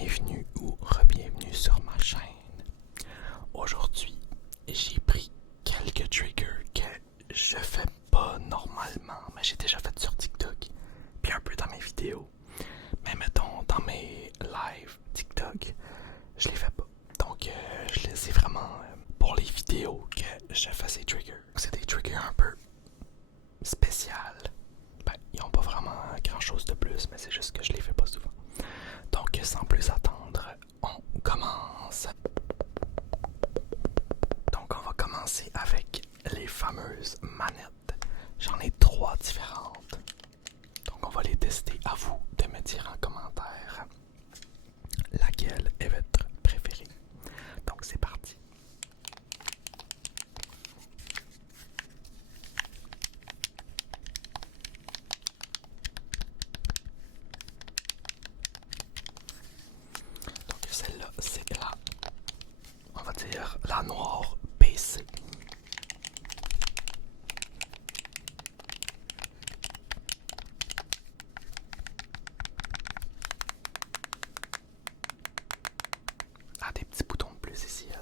bienvenue ou re-bienvenue sur ma chaîne. Aujourd'hui, j'ai pris quelques triggers que je fais pas normalement, mais j'ai déjà fait sur TikTok, puis un peu dans mes vidéos. Mais mettons, dans mes lives TikTok, je les fais pas. Donc, c'est vraiment pour les vidéos que je fais ces triggers. C'est des triggers un peu spéciales. Ben, ils ont pas vraiment grand chose de plus, mais c'est juste que je les fais pas souvent. Donc, sans plus attendre, on commence. Donc, on va commencer avec les fameuses manettes. J'en ai 3 différentes. Donc, on va les tester. À vous de me dire en commentaire laquelle est votre préférée. Donc, c'est parti. Donc, celle-là, c'est la, on va dire, la noire PC. Ah, des petits boutons de plus ici, elle.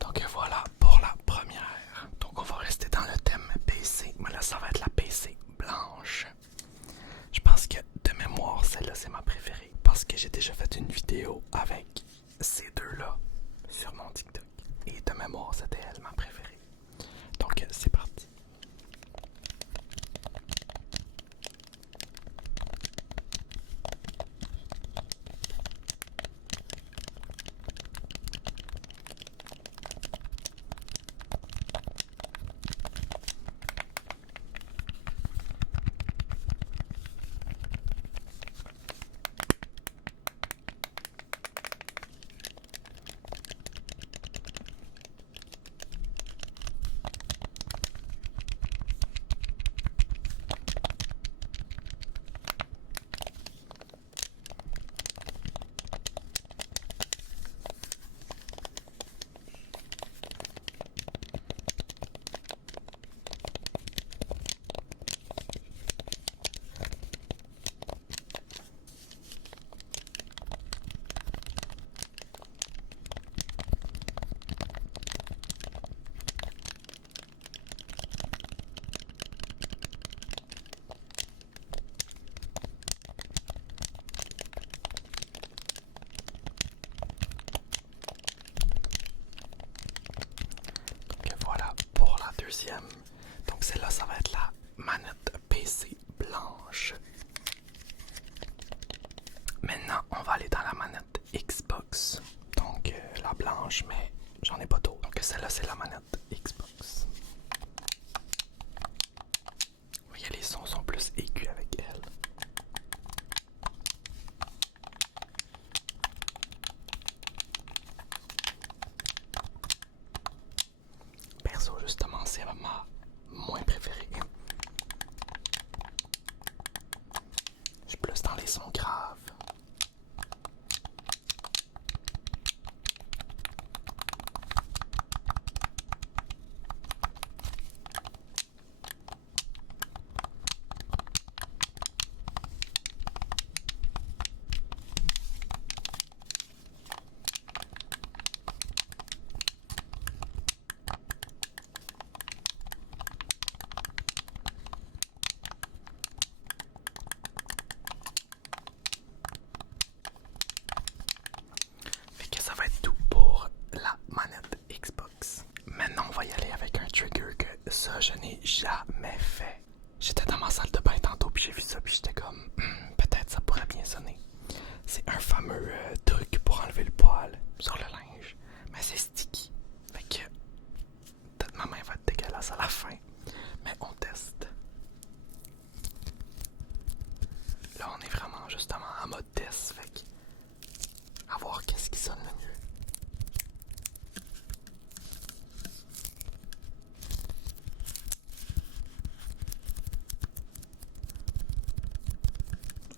Donc voilà pour la première. Donc on va rester dans le thème PC. Mais là ça va être la PC blanche. Je pense que de mémoire celle-là c'est ma préférée. Parce que j'ai déjà fait une vidéo avec ces deux-là sur mon TikTok. Et de mémoire c'était elle ma préférée. Donc c'est parti. Donc voilà pour la deuxième. Donc celle-là ça va être la manette PC blanche. Maintenant, on va aller dans la manette Xbox. Donc, la blanche, mais j'en ai pas d'autres. Donc, celle-là, c'est la manette Xbox. Vous voyez, les sons sont plus aigus avec elle. Perso, justement, c'est ma moins préférée. Je suis plus dans les sons graves. justement en mode test, fait que à voir qu'est-ce qui sonne le mieux.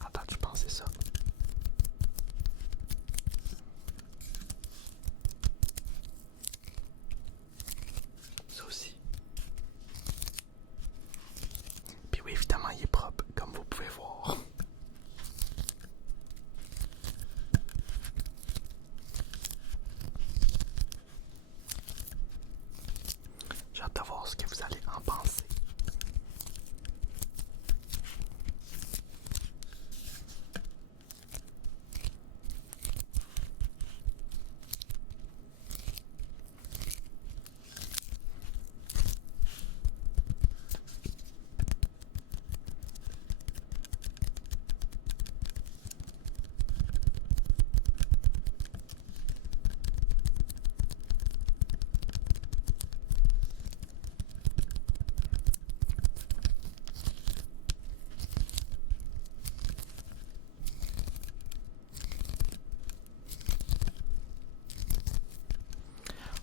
Attends, je pensais ça. Ça aussi. Puis oui, évidemment, il est propre, comme vous pouvez voir. J'ai hâte de voir ce que vous allez en penser.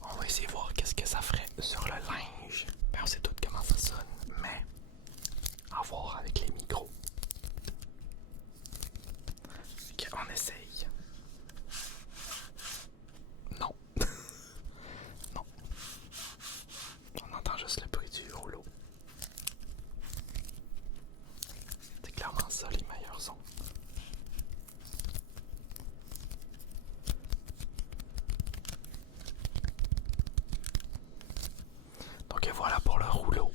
On va essayer de voir qu'est-ce que ça ferait sur le linge. Ben, on sait tous comment ça sonne, mais à voir avec les micros. Ok, on essaye. Non. Non. On entend juste le bruit du rouleau. C'est clairement ça les meilleurs sons. Donc voilà pour le rouleau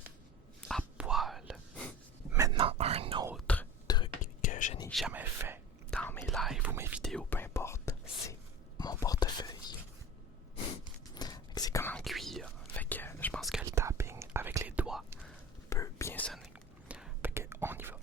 à poil. Maintenant un autre truc que je n'ai jamais fait dans mes lives ou mes vidéos, peu importe, c'est mon portefeuille. C'est comme en cuir, fait que je pense que le tapping avec les doigts peut bien sonner. Fait que on y va.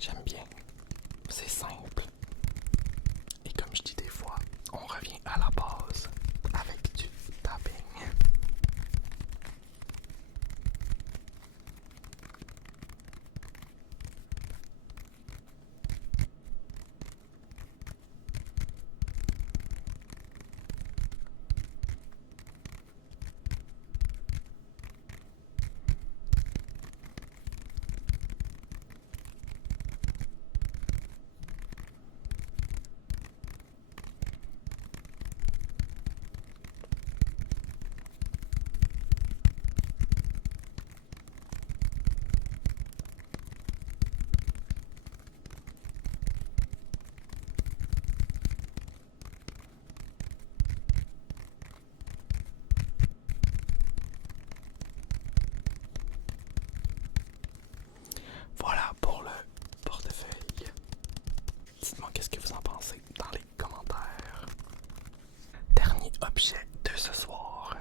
J'aime bien. C'est simple. Et comme je dis des fois, on revient à la base avec du tapping. Voilà pour le portefeuille. Dites-moi qu'est-ce que vous en pensez dans les commentaires. Dernier objet de ce soir.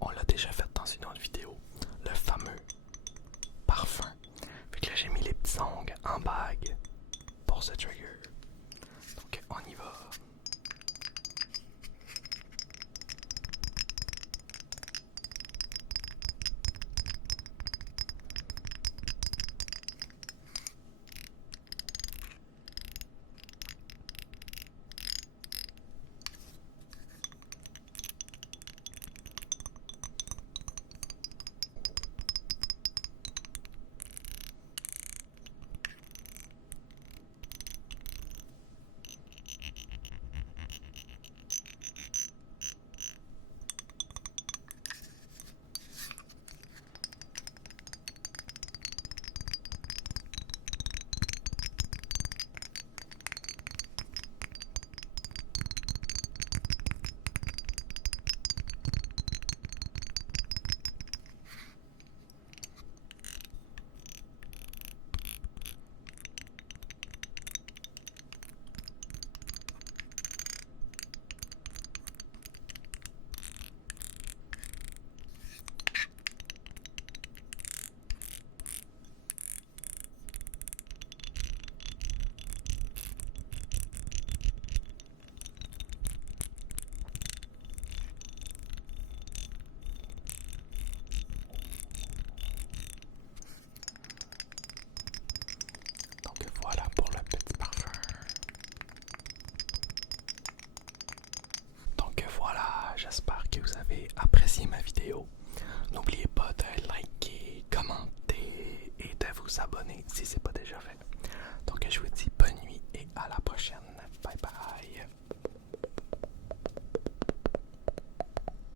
On l'a déjà fait dans une autre vidéo. Le fameux parfum. Fait que là j'ai mis les petits ongles en bague pour ce trigger.